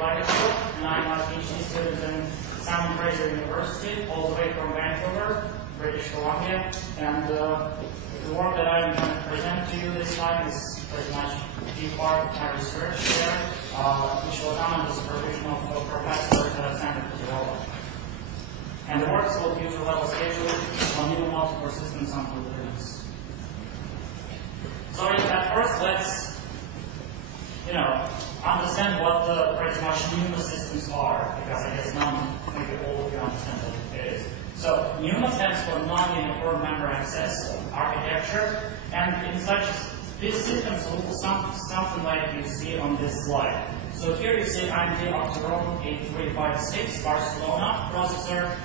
Blagodurov, and I'm a PhD student in Simon Fraser University, all the way from Vancouver, British Columbia. And the work that I'm going to present to you this time is pretty much a key part of my research there, which will come under the supervision of Professor Alexander Blagodurov. And the work is called Future Level Scheduling on NUMA multicore systems on Linux. So at first, let's understand what the pretty much NUMA systems are, because I guess maybe all of you understand what it is. So NUMA stands for Non-Uniform Memory Access Architecture, and in such these systems look something like you see on this slide. So here you see AMD Octoroon 8356 Barcelona processor.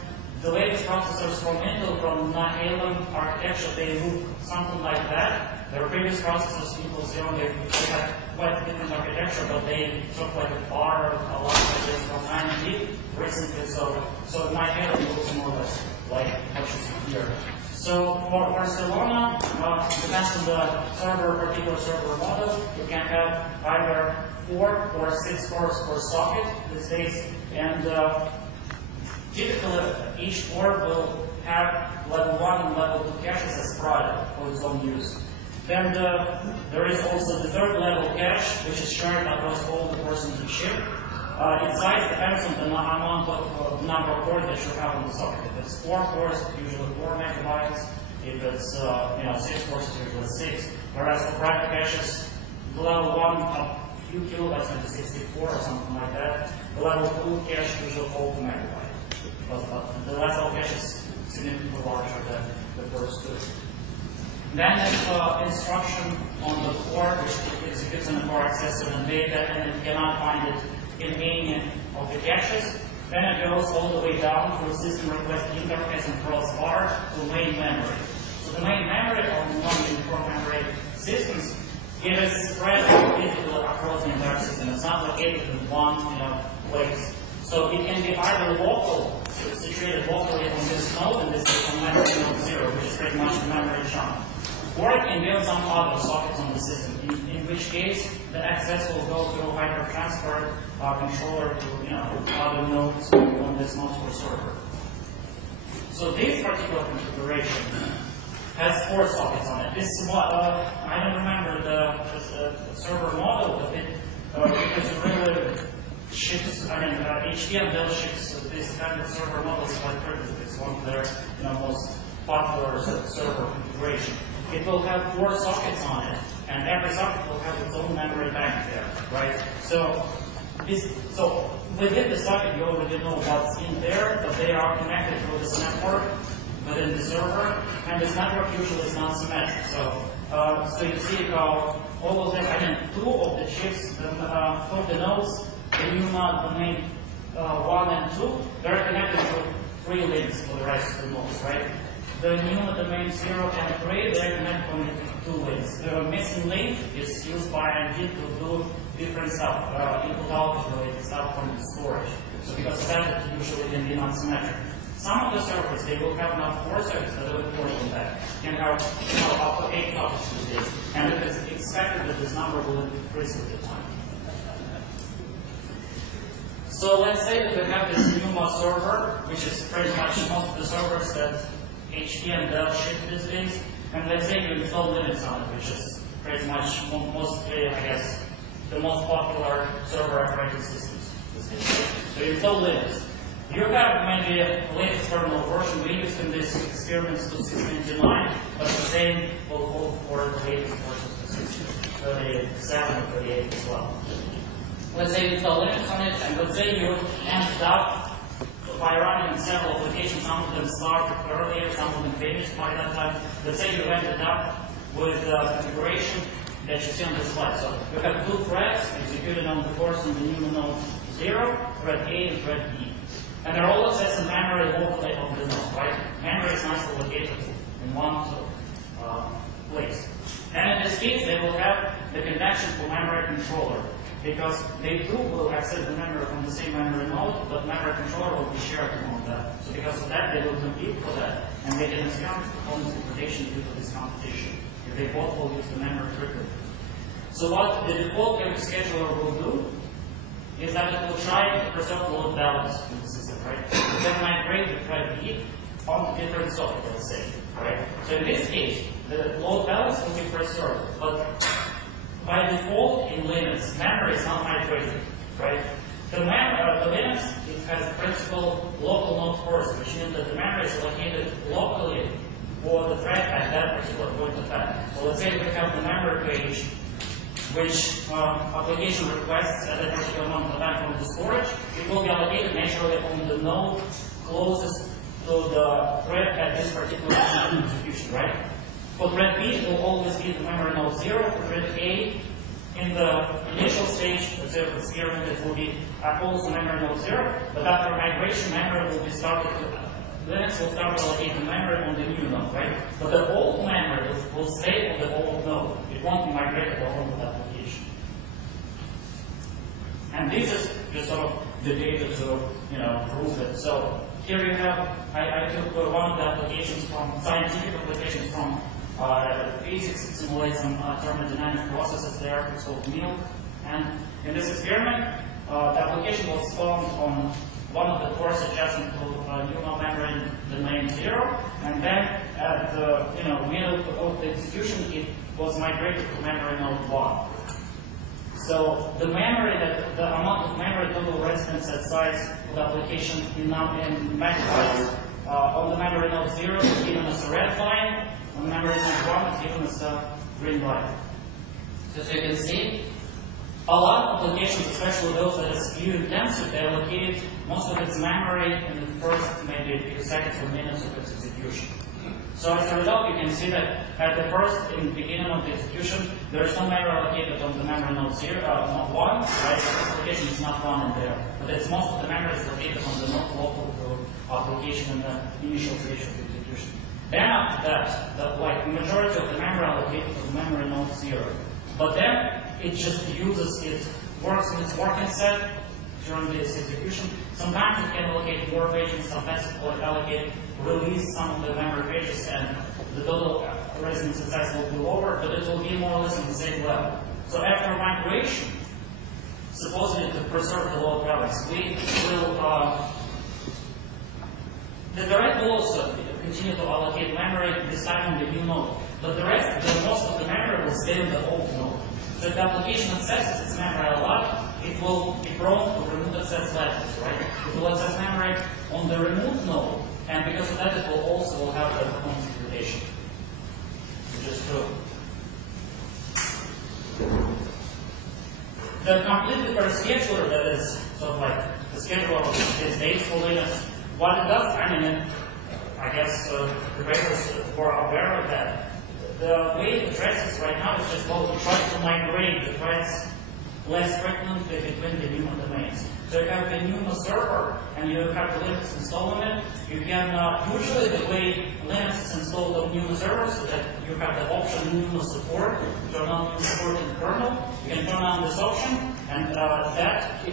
The latest processors from Intel, from Halo architecture, they look something like that. Their previous processors, Intel Xeon, they had quite different architecture, but they took like a bar, a lot like this from AMD recently. So my Halo looks more or less like what you see here. So for Barcelona, depends on the particular server model, you can have either 4 or 6 cores per socket these days, and typically each core will have level 1 and level 2 caches as private for its own use. Then there is also the third level cache, which is shared across all the cores in the chip. Its size depends on the amount of number of cores that you have on the socket. If it's 4 cores, usually 4 megabytes. If it's 6 cores, it's usually 6. Whereas for private caches, the level 1 a few kilobytes, maybe 64 or something like that. The level 2 cache usually 4 megabytes. But the level cache is significantly larger than the first two. Then there's instruction on the core, which executes on the core accessor and data, and it cannot find it in any of the caches. Then it goes all the way down through system request interface and crossbar to main memory. So the main memory of the non-uniform memory systems, it is spread physically across the entire system. It's not located in one place. So it can be either local, situated locally on this node, and this is on memory node 0, which is pretty much the memory chunk. Or it can be on some other sockets on the system, in which case the access will go through hypertransfer controller to other nodes on this multicore server. So this particular configuration has 4 sockets on it. This is what I don't remember the server model, but because it really ships, HTML Dell ships this kind of server models quite frequently. It's one of their most popular server configuration. It will have 4 sockets on it, and every socket will have its own memory bank there, right? So within the socket, you already know what's in there, but they are connected to this network within the server, and this network usually is not symmetric. So you see how all of them, 2 of the chips, for the nodes, the NUMA domain 1 and 2, they're connected to 3 links for the rest of the nodes, right? The NUMA domain 0 and 3, they're connected only to 2 links. The missing link is used by AMD to do different stuff, input-output related stuff from the storage. So because of that, it usually can be non-symmetric. Some of the servers, they will have not 4 circuits, but they will have more than that. You can have up to 8 sockets with this. And it is expected that this number will increase with the time. So let's say that we have this NUMA server, which is pretty much most of the servers that HP and Dell ship these days. And let's say you install Linux on it, which is pretty much mostly, I guess, the most popular server operating systems these days. So you install Linux. You have maybe the latest kernel version. We used in this experiment to 6.99, but the same will hold for the latest versions to 6.37 or 38 as well. Let's say you install Linux on it, and let's say you ended up by running several applications. Some of them started earlier, some of them finished by that time. Let's say you ended up with a configuration that you see on this slide. So you have 2 threads executed on the course in the NUMA node 0, thread A and thread B. And they're all accessing memory locally on the node, right? Memory is nicely located in one place. And in this case, they will have the connection for memory controller, because they too will access the memory from the same memory node, but memory controller will be shared among them. So because of that, they will compete for that, and they can experience performance degradation due to this competition. If they both will use the memory frequently. So what the default scheduler will do is that it will try to preserve the load balance in the system, right? It can migrate the thread B on different socket, let's say, right? So in this case, the load balance will be preserved, but by default in Linux, memory is not migrated, right? The Linux, it has the principle local node first, which means that the memory is located locally for the thread at that particular point of time. So let's say we have the memory page, which application requests at that particular moment of time from the storage. It will be allocated naturally on the node closest to the thread at this particular execution, right? For thread B, it will always be the memory node 0. For thread A, in the initial stage, let's say of experiment, it will be also memory node 0. But after migration, memory will be started to Linux will start allocating memory on the new node, right? But the old memory will stay on the old node. It won't be migrated along with the application. And this is just sort of the data to prove it. So here you have, I took one of the applications from scientific applications from physics. It simulates some thermodynamic processes there. It's called milk. And in this experiment, the application was found on one of the cores adjacent to NUMA memory domain 0, and then at the middle of the execution, it was migrated to memory node 1. So the memory, the amount of memory total residence at size of the application in megabytes on the memory node 0 is given as a red line, on memory node 1 is given as a green line. So as you can see, a lot of applications, especially those that are CPU intensive, they allocate most of its memory in the first maybe a few seconds or minutes of its execution. So as a result, you can see that at the first, in the beginning of the execution, there is no memory allocated on the memory node 0, node 1, right? So this application is not run in there. But it's most of the memory is located on the node local to application in the initial stage of the execution. Then after that, the majority of the memory allocated to the memory node 0. But then it just uses it, works in its working set during this execution. Sometimes it can allocate more pages, sometimes it will allocate, release some of the memory pages, and the total residence size will be lower, but it will be more or less on the same level. So after migration, supposedly to preserve the load balance, we will, the thread will also continue to allocate memory, this time on the new node. But the rest, most of the memory will stay on the old node. So if the application accesses its memory a lot, it will be prone to remote access levels, right? It will access memory on the remote node, and because of that, it will also have the performance degradation, which is true. The complete different scheduler, that is sort of like the scheduler of these days for Linux, what it does, I guess the developers were aware of that. The way it addresses right now is just, well, it tries to migrate the threads less frequently between the NUMA domains. So you have the NUMA server, and you have Linux installed on it. You can, usually the way Linux is installed on NUMA server, so that you have the option NUMA support, turn on NUMA support in the kernel. You can turn on this option, and that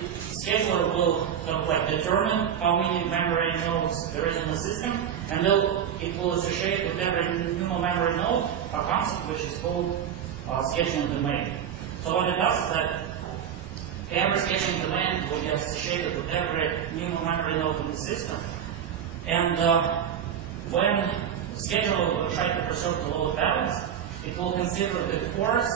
scheduler will sort of like determine how many memory nodes there is in the system, and it will associate with every NUMA memory node a concept which is called scheduling domain. So what it does is that every scheduling domain will be associated with every NUMA memory node in the system. And when the scheduler will try to preserve the load balance, it will consider the cores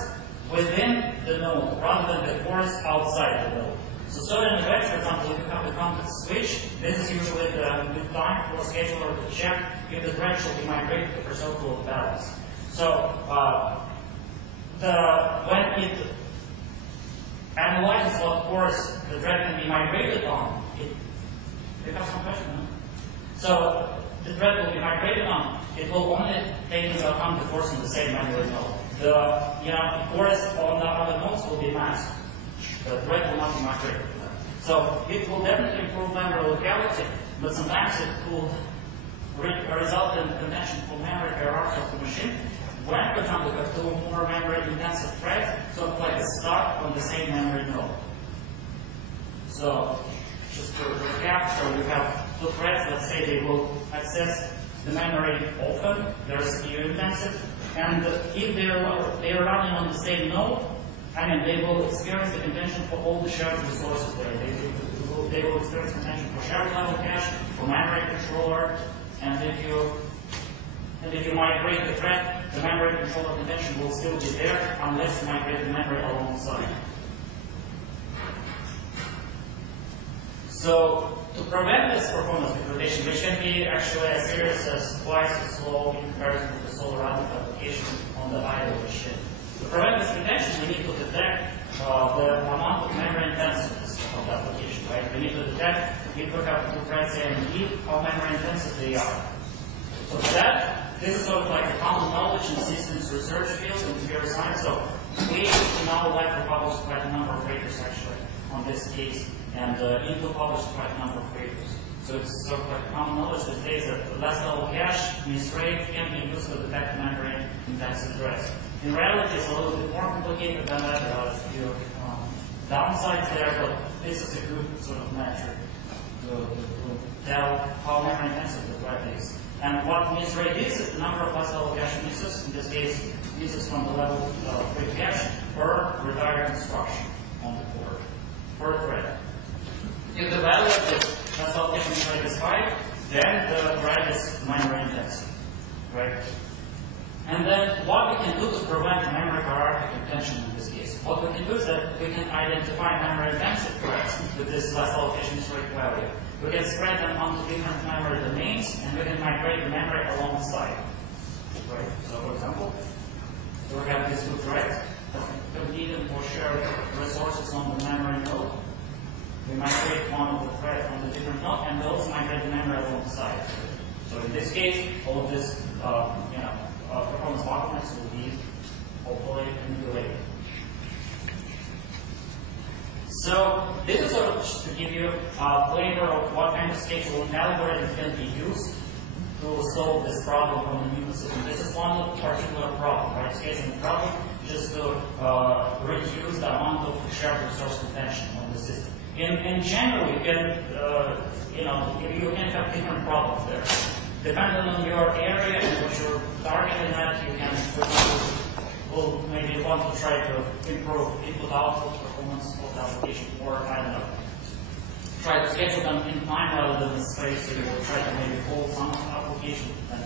within the node rather than the cores outside the node. So certain events, for example, if you have the context switch, this is usually the good time for a scheduler to check if the thread should be migrated to preserve the load balance. So when it analyzes what cores the thread can be migrated on, you have some question, no? So the thread will be migrated on, it will only take into account the cores in the same memory node. The cores on the other nodes will be masked. The thread will not be migrated to them. So it will definitely improve memory locality, but sometimes it could result in contention for memory hierarchy of the machine. When, for example, you have two more memory-intensive threads, sort of like a start on the same memory node. So, just to recap, so you have two threads, let's say they will access the memory often, they're CPU intensive, and if they're running on the same node, I mean, they will experience the contention for all the shared resources there. They will experience contention for shared level cache, for memory controller, and if you migrate the thread, the memory controller contention will still be there unless you migrate the memory alongside. So to prevent this performance degradation, which can be actually as serious as twice as slow in comparison with the solar output application on the idle machine. To prevent this contention, we need to detect the amount of memory intensities of the application, right? We need to detect if we have two threads A and B, how memory intensive they are. So for that, this is sort of like a common knowledge in systems research field in computer science. So we now like to publish quite a number of papers actually on this case, and Intel published quite a number of papers. So it's sort of like common knowledge these days that less level cache misrate can be used to detect memory intensive threads. In reality, it's a little bit more complicated than that. There are a few downsides there, but this is a good sort of metric to tell how memory intensive the thread is. And what misrate is the number of less level cache misses. In this case, misses from the level 3 cache per redirect instruction on the core per thread. If the value of this less level cache misrate is high, then the thread is memory intensive, right? And then what we can do to prevent memory hierarchy contention in this case? What we can do is that we can identify memory intensive threads with this less level cache misrate value. We can spread them onto different memory domains, and we can migrate the memory alongside. Right? So for example, we have these two threads competing for shared resources on the memory node. We migrate one of the threads on the different node, and those migrate the memory alongside. So in this case, all of this performance bottlenecks will be hopefully manipulated. So this is sort of just to give you a flavor of what kind of scheduling algorithm can be used to solve this problem on the NUMA system. This is one particular problem, right? Scheduling problem, just to reduce the amount of shared resource contention on the system. In general, you can, you can have different problems there. Depending on your area and what you're targeting at, you can, for example, will maybe want to try to improve input-output performance of the application, or I don't know, try to schedule them in time rather than in space. So you will try to maybe hold some application and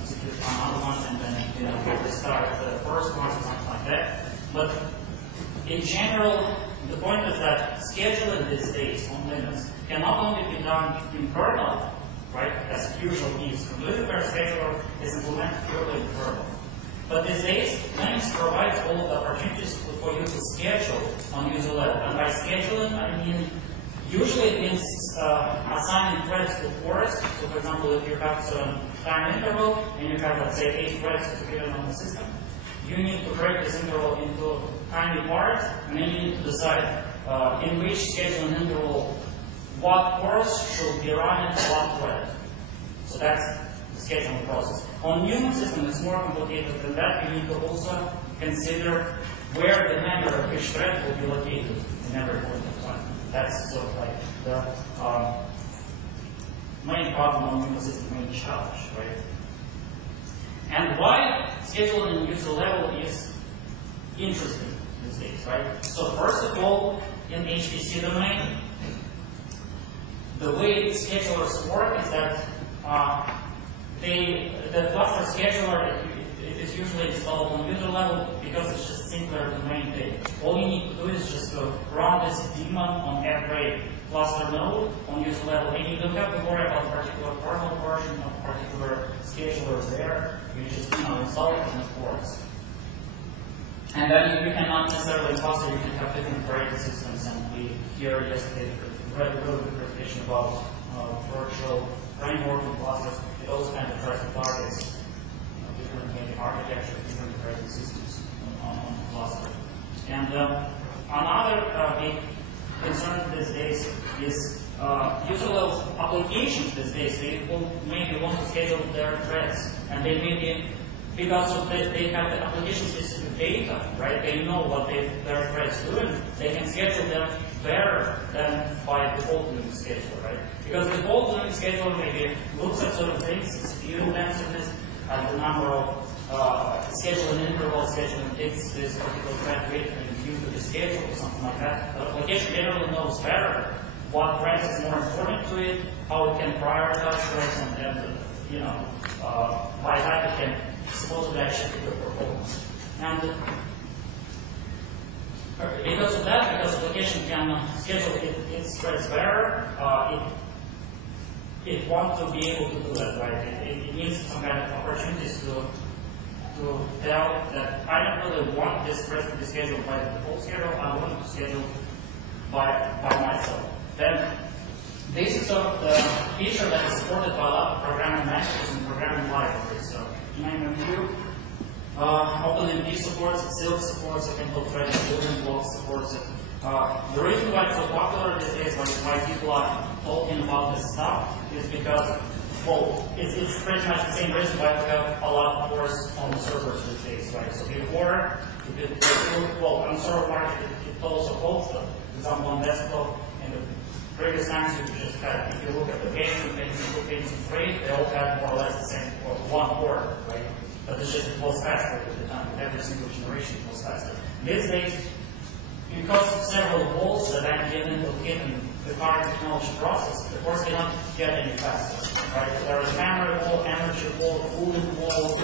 execute another one, and then restart the first one or something like that. But in general, the point is that scheduling these days on Linux can not only be done in kernel, right, as usual is. Completely fair scheduler is implemented purely in kernel. But these days, Linux provides all of the opportunities for you to schedule on user level. And by scheduling, I mean, usually it means assigning threads to cores. So for example, if you have some time interval and you have, let's say, 8 threads executed on the system, you need to break this interval into tiny parts, and then you need to decide in which scheduling interval what cores should be run in what thread. So that's the scheduling process. On NUMA system, it's more complicated than that. You need to also consider where the memory of each thread will be located in every point of time. That's sort of like the main problem on NUMA system, main challenge, right? And why scheduling in user level is interesting these days, right? So first of all, in HPC domain, the way schedulers work is that the cluster scheduler it is usually installed on user level because it's just simpler to maintain. All you need to do is just to run this daemon on every cluster node on user level, and you don't have to worry about a particular kernel version of a particular scheduler there. You just install it and it works. And then you cannot necessarily cluster, you can have different operating systems, and we hear yesterday read a little bit of information about virtual framework and clusters. It also kind of tries to target different maybe architecture, different operating systems on the cluster. And another big concern these days is user level applications these days. They will maybe want to schedule their threads, and they may be, because of that, they have the application-specific data, right? They know what their threads do, and they can schedule them better than by default Linux scheduler, right? Because the default Linux scheduler maybe looks at sort of things, its view densities, and the number of scheduling intervals, scheduling takes this particular thread width, and due to the schedule or something like that. The application generally knows better what threads is more important to it, how it can prioritize threads, and by that it can supposedly actually the performance. And because of that, because the application can schedule its threads better, it wants to be able to do that, right? It needs some kind of opportunities to tell that I don't really want this thread to be scheduled by the default schedule, I want it to schedule by myself. Then this is sort of the feature that is supported by a lot of programming languages and programming libraries. So to name a few, OpenMP supports it, Silk supports it, Simple Threading, Building Blocks supports it. The reason why it's so popular these days, why people are talking about this stuff, is because, well, it's pretty much the same reason why we have a lot of cores on the servers these days, right? So before, well, on the server market, it also holds them. For example, on desktop, in the previous times, you just had, if you look at the games and things, and trade, they all had more or less the same, or one core, right? But it's just, it was faster at the time. With every single generation, it was faster. These days, because of several walls that I'm getting in the current technology process, the cores cannot get any faster, right? There is memory wall, energy wall, cooling wall.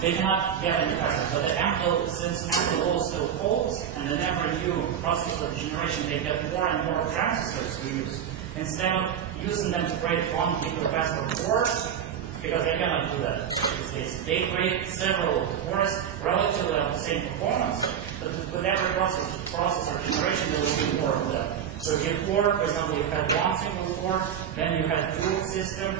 They cannot get any faster. But since AMD wall still holds, and in every new processor generation, they get more and more transistors to use. Instead of using them to create one bigger, faster core, because they cannot do that. They create several cores relatively of the same performance, but with every processor generation, there will be more of them. So before, for example, you had one single core, then you had dual system.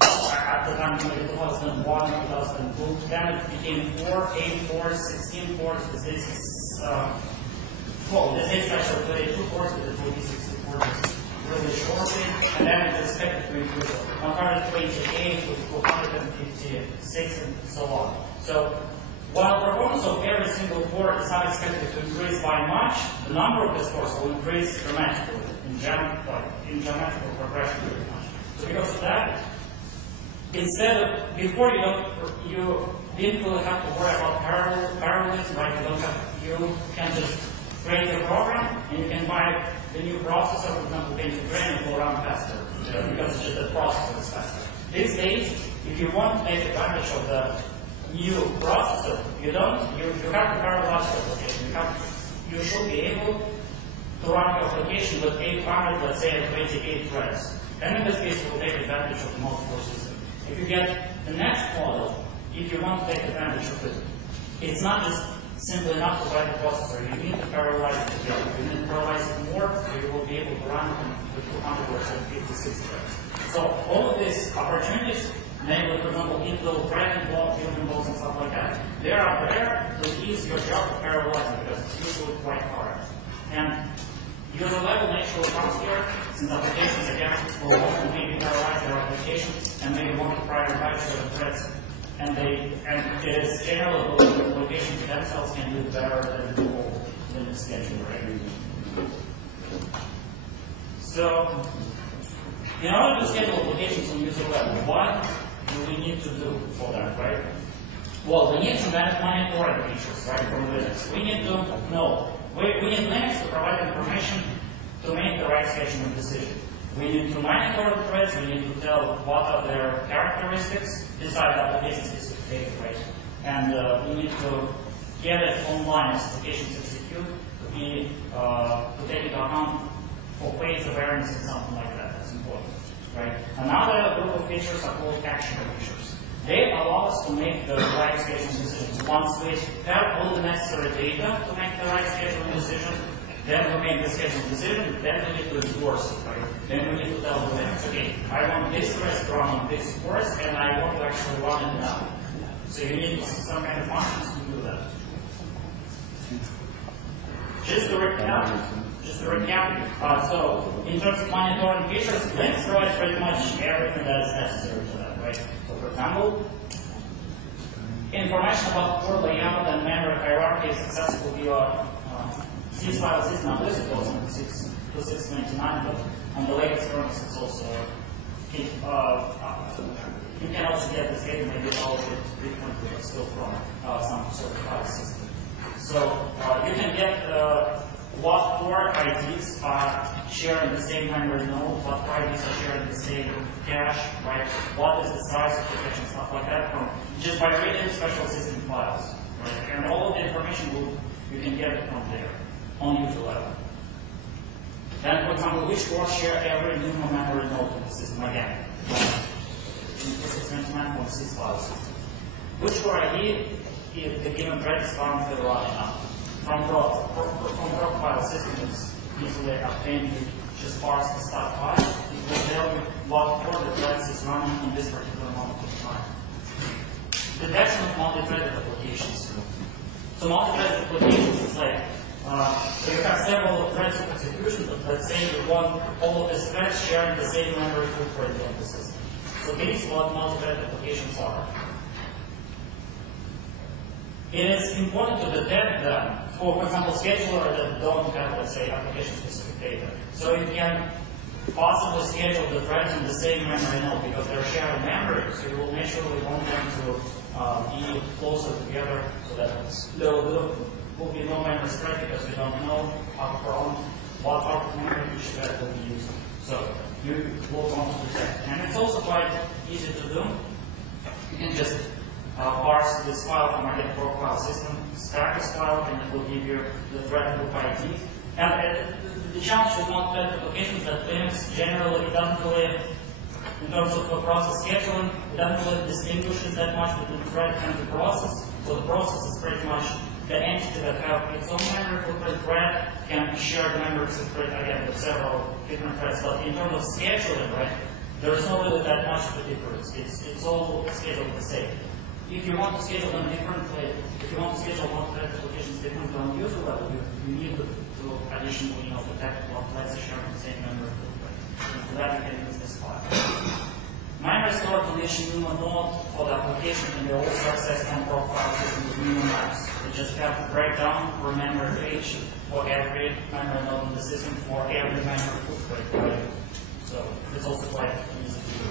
At the time, 2001, 2002, then it became 4, 8 cores, 16 cores. This is actually 32 cores, but it will be 16 cores really shortly, and then it's expected to increase 128 to 256 and so on. So while performance of every single core is not expected to increase by much, the number of these cores will increase dramatically in geometrical progression very much. So because of that, instead of before you didn't really have to worry about parallelism, right? You can just create a program and you can buy the new processor, for example, Pentium and it will run faster because it's just the processor is faster. These days, if you want to take advantage of the new processor, you have to parallelize the application. You should be able to run your application with 800, let's say, 28 threads. Then in this case, you will take advantage of the multiple system. If you get the next model, if you want to take advantage of it, it's not just simply enough to buy the processor. You need to parallelize it together. You need to parallelize it more, so you will be able to run with 256 threads. So all of these opportunities, namely, for example, Intel threading block, building blocks, and stuff like that, they are there to ease your job of parallelizing because it's usually quite hard. And user level naturally comes here, since applications again will often maybe parallelize their applications and maybe want to prioritize certain threads. And it is generally the applications themselves can do better than the whole limit schedule, right? So, in order to schedule applications on user level, what do we need to do for that, right? Well, we need some kind of monitoring features, right, from Linux. We need to know. We need Linux to provide information to make the right scheduling decision. We need to monitor the threads, we need to tell what are their characteristics, decide the application specific data, right? And we need to get it online as applications execute to take into account for phase awareness and something like that. That's important, right? Another group of features are called action features. They allow us to make the right scheduling decisions. Once we have all the necessary data to make the right scheduling decision, then we make the scheduling decision, then we need to endorse it, right? Then we need to tell the Linux, okay, I want this thread to run on this course, and I want to actually run it now. So you need some kind of functions to do that. Just to recap, so in terms of monitoring features, Linux provides pretty much everything that is necessary for that, right? So for example, information about core layout and memory hierarchy is accessible via sysfile system. This is also 2699, but on the latest kernels it's also you can also get this data maybe a little bit differently, but still from some sort of file system. So you can get what core IDs are sharing the same memory node, what core IDs are sharing the same cache, right? What is the size of the cache and stuff like that from just by reading special system files, right? And all of the information you can get it from there on user level. Then, for example, which cores share every NUMA memory node in the system again? In the 699.6 file system. Which core ID if the given thread is currently running on? From proc file system is easily obtained. You just parse the start file. It will tell you what core the thread is running in this particular moment of time. Detection of multi-threaded applications. So multi-threaded applications is like so you have several threads of execution, but let's say you want all of these threads sharing the same memory footprint in the system. So these are what multi-threaded applications are. It is important to detect them for example, scheduler that don't have, let's say, application-specific data. So you can possibly schedule the threads in the same memory node because they're sharing memory, so you will naturally want them to be closer together so that there will be no memory spread because we don't know what output memory each thread will be using. So you will want to detect. And it's also quite easy to do. You can just parse this file from our get profile system, stack this file, and it will give you the thread group ID. And the challenge with multi-threaded applications is that Linux generally doesn't really, in terms of process scheduling, it doesn't really distinguish that much between thread and the process. So the process is pretty much the entity that have its own memory footprint. Thread can share the memory footprint again with several different threads. But in terms of scheduling, right, there is not really that much of a difference. It's all scheduled the same. If you want to schedule them differently, if you want to schedule multi-thread applications differently on user level, you need to additionally detect what threads are sharing the same memory footprint. And for that, you can use this file. Memory store condition NUMA node for the application can be also accessed on profile system with NUMA maps. You just have to break down per memory page for every memory node in the system for every memory footprint. Right? So it's also quite easy to do.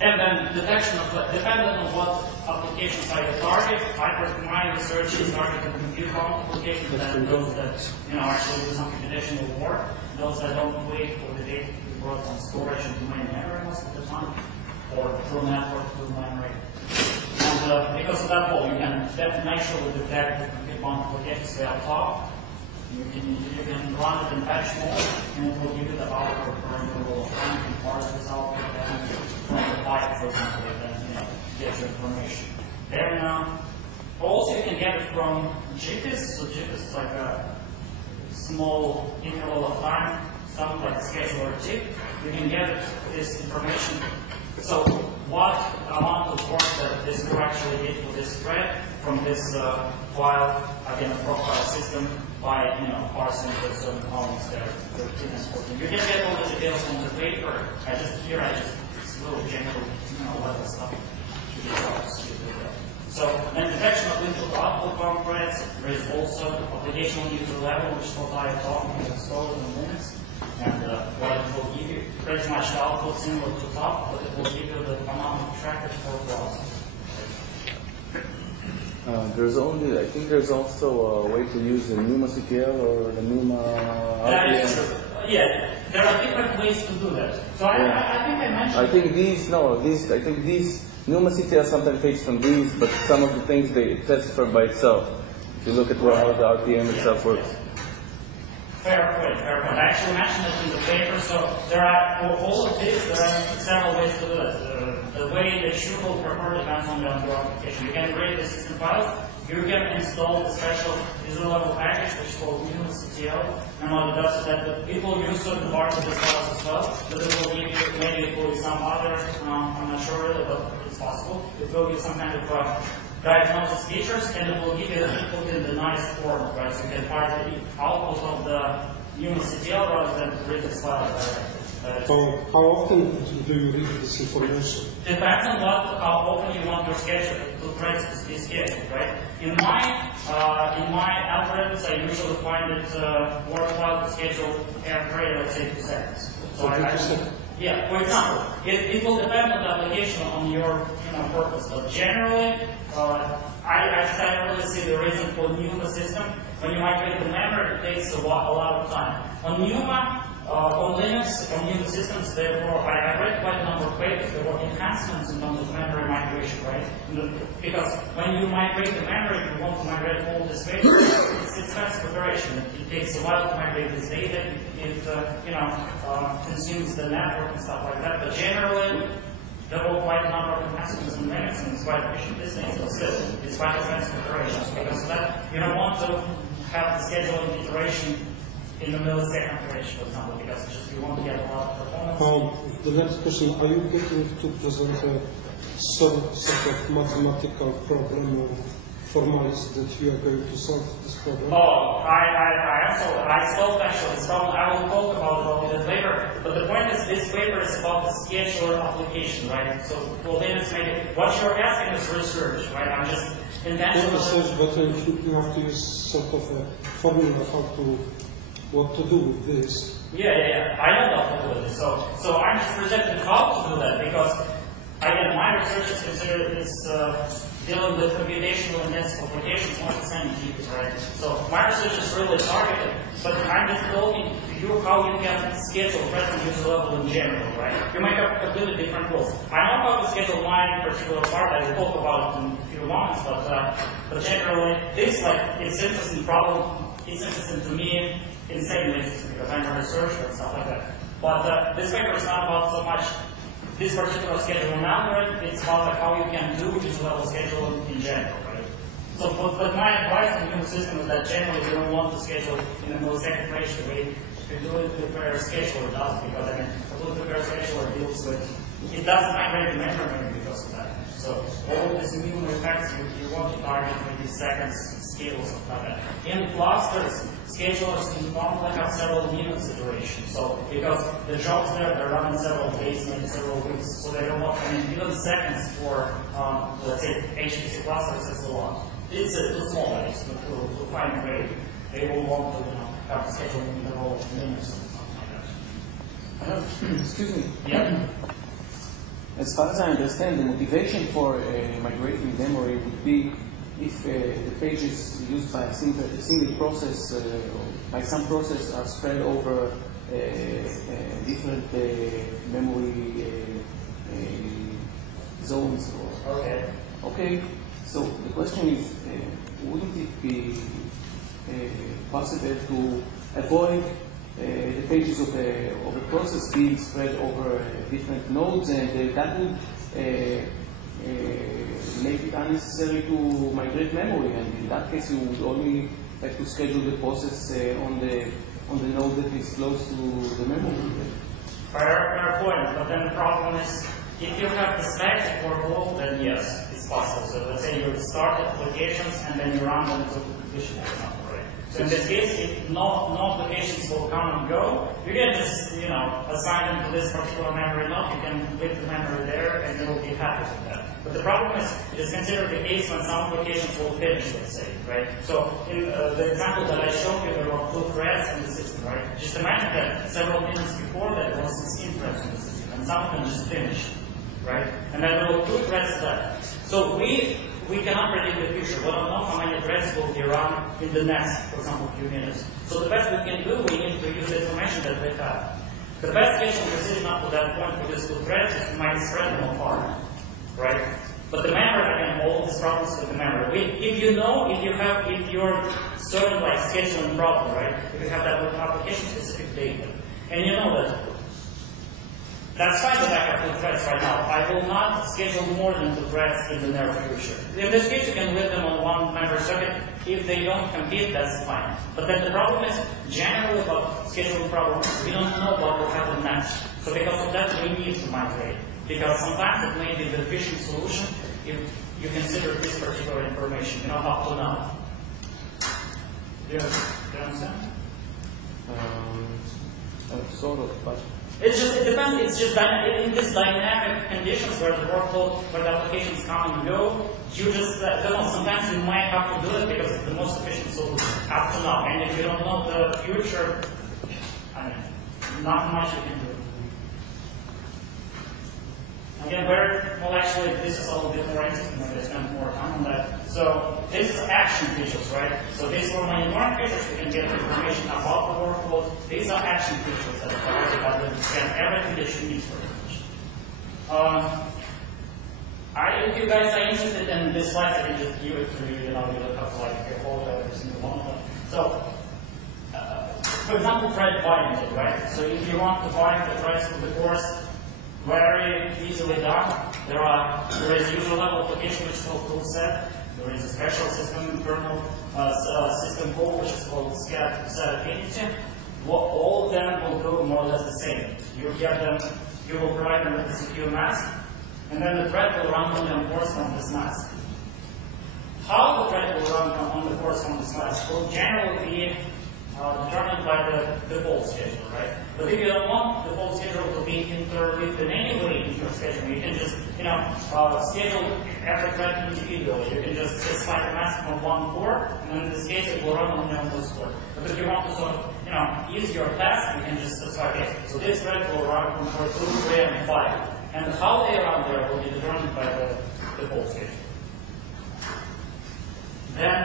And then detection of, depending on what applications are you target, my research is targeting compute-bound applications, and those that actually do some computational work, those that don't wait for the data to be brought from storage into main memory most of the time, or through network, through memory. And because of that goal, you can naturally detect the compute-bound applications way up top. You can run it in batch mode, and it will give you the output per interval of time. You can parse this output from the pipe, for example, and then get your information. Then also you can get it from GPIS. So GPIS is like a small interval of time, something like a scheduler chip. You can get this information. So what amount of work that this core actually did for this thread from this file, again, a profile system, by parsing the certain columns there, 13 and 14. You can get all the details on the paper. I just it's a little general, level stuff. So then detection of input to output COM threads. There is also application on user level, which is what I talked about installed in Linux. And what it will give you, pretty much the output similar to top, but it will give you the amount of trackage per process. I think there's also a way to use the NUMA CTL or the NUMA RPM. That is true. Yeah, there are different ways to do that. So I think I mentioned. I think these NUMA CTL sometimes takes from these, but some of the things they test for by itself. If you look at how the RPM itself works. Fair point. I actually mentioned it in the paper. So there are, for all of this, there are several ways to do it. The way that you will prefer depends on your application. You can create the system files. You can install the special user level package, which is called NUMA CTL. And what it does is that it will use certain parts of this files as well. But it will give you, maybe it will be some other, I'm not sure really, but it's possible. It will give some kind of diagnosis features, and it will give you the input in the nice format, right? So you can parse the output of the NUMA CTL rather than read this file directly. How often do you read this information? Depends on how often you want your schedule to threads to be scheduled, right? In my algorithms, I usually find it worthwhile to schedule every, let's say, 2 seconds. So Yeah, for example, it will depend on the application on your purpose. But generally, I really see the reason for NUMA system. When you migrate the memory, it takes a lot of time. On NUMA, on Linux, on NUMA systems, I read quite a number of papers. There were enhancements in terms of memory migration, right? Because when you migrate the memory, you want to migrate all this data. It's expensive operation. It takes a while to migrate this data. It consumes the network and stuff like that. But generally, there were quite a number of enhancements in Linux, and it's quite efficient. This thing is still it's quite expensive operations because of that. You don't want to have the scheduling iteration in the millisecond operation, for example, because you want to get a lot of performance. The next question: are you getting to present a sort of mathematical problem or formalities that you are going to solve this problem? Oh, I solved actually this problem. I will talk about it later. But the point is, this paper is about the scheduler application, right? So for Linux, maybe what you're asking is research, right? I'm just intentionally. Not research, but you have to use sort of a formula what to do with this. Yeah. I know what to do with this. So I'm just presenting how to do that because again, my research is considered dealing with computational intensive applications, not the same keys, right? So my research is really targeted, but I'm just talking to you how you can schedule present user level in general, right? You might have completely different goals. I know how to schedule my particular part. I will talk about it in a few moments, but generally, this it's interesting problem. It's interesting to me. Insanely interesting because I'm a researcher and stuff like that. But this paper is not about so much this particular scheduling algorithm. It's about how you can do user level scheduling in general, right? So, but my advice on NUMA system is that generally you don't want to schedule in a millisecond range the way you do it with a scheduler does, because I mean, a fluid scheduler deals with it doesn't migrate the memory because of that. So all these NUMA effects you want to target maybe seconds, scales, something like that. In clusters, schedulers normally have several minutes iteration. So because the jobs there, they're running several days, maybe several weeks, so they don't want, even seconds for, let's say, HPC clusters is a lot. It's too small, at least, to find a way. They will want to, have scheduling interval of minutes or something like that. Excuse me. Yeah. As far as I understand, the motivation for migrating memory would be if the pages used by a single process or by some process are spread over different memory zones. Okay. So the question is, wouldn't it be possible to avoid the pages of a process being spread over different nodes, and that would make it unnecessary to migrate memory, and in that case you would only have to schedule the process on the node that is close to the memory. Fair point, but then the problem is, if you have the spec for both, then yes, it's possible. So let's say you start applications and then you run them to completion, for example, right? So in this case, if no applications will come and go, you can just, assign them to this particular memory node, you can leave the memory there and you will be happy with that. But the problem is, it is considered the case when some applications will finish, let's say, right? So in the example that I showed you, there were 2 threads in the system, right? Just imagine that several minutes before that, there were 16 threads in the system, and some of them just finished, right? And then there were 2 threads left. So we cannot predict the future. We don't know how many threads will be run in the next, for example, few minutes. So the best we can do, we need to use the information that we have. The best scheduling decision up to that point for these 2 threads is we might spread them apart, right? But the memory, again, all these problems with the memory. If you're certain like scheduling problem, right? If you have that with application specific data, and you know that, that's fine that I have 2 threads right now. I will not schedule more than 2 threads in the near future. In this case, you can leave them on one memory circuit. If they don't compete, that's fine. But then the problem is, generally about scheduling problems, we don't know what will happen next. So because of that, we need to migrate. Because sometimes it may be the efficient solution if you consider this particular information, up to now. Do you understand? Sort of, but it depends. It's just in this dynamic conditions where the workload, where the applications come and go, you just sometimes you might have to do it because it's the most efficient solution up to now. And if you don't know the future, not much you can do. Again, well, actually, this is a little bit more interesting. Maybe I spend more time on that. So this is action features, right? So these are monitoring features. We can get information about the workload. These are action features that are provided by the scan everything that you need for the function. If you guys are interested in this slide, I can just give it to you. You know, you don't have to like follow every single one of them. So, for example, thread binding, right? So if you want to bind the threads to the course, very easily done. There is user level application which is called toolset. There is a special system kernel system call which is called set affinity. All of them will do more or less the same. You get them. You will provide them with the CPU mask, and then the thread will run on the course from this mask. How the thread will run on the course from this mask will generally be determined by the default schedule, right? But if you don't want the default schedule to be interleaved in any way in your schedule, you can just, schedule every thread individually. You can just specify the mask from one core, and in this case, it will run only on those core. But if you want to sort of, ease your task, you can just specify, okay, so this thread will run on core 2, 3, and 5. And how they run there will be determined by the default schedule. Then